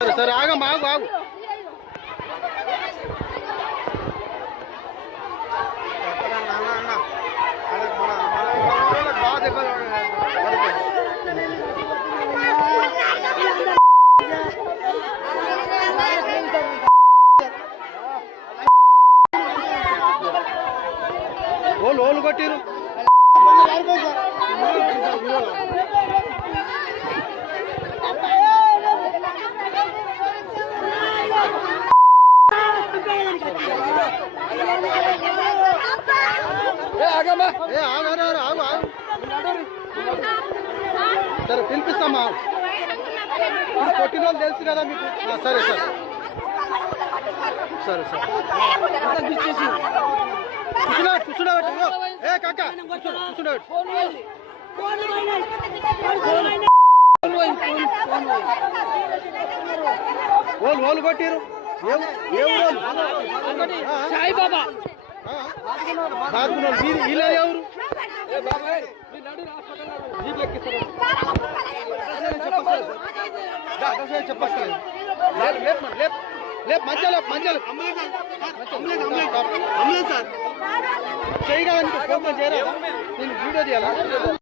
సరే ఆగమ్మా ఆగు ఆగు ఓళ్ళు కొట్టిరు సరే పిలిపిస్తామా కొట్టిన వాళ్ళు తెలుసు కదా మీకు సరే సరే సరే సరే కూర్చున్నాడు ఏ కాక కూర్చున్నాడు ఓళ్ళు కొట్టిరు సాయిబాబా వీళ్ళ ఎవరు చెప్పలేదు లేపు మంచాలు చేయగా ఫోన్ చేయరా నేను వీడియో చేయాలా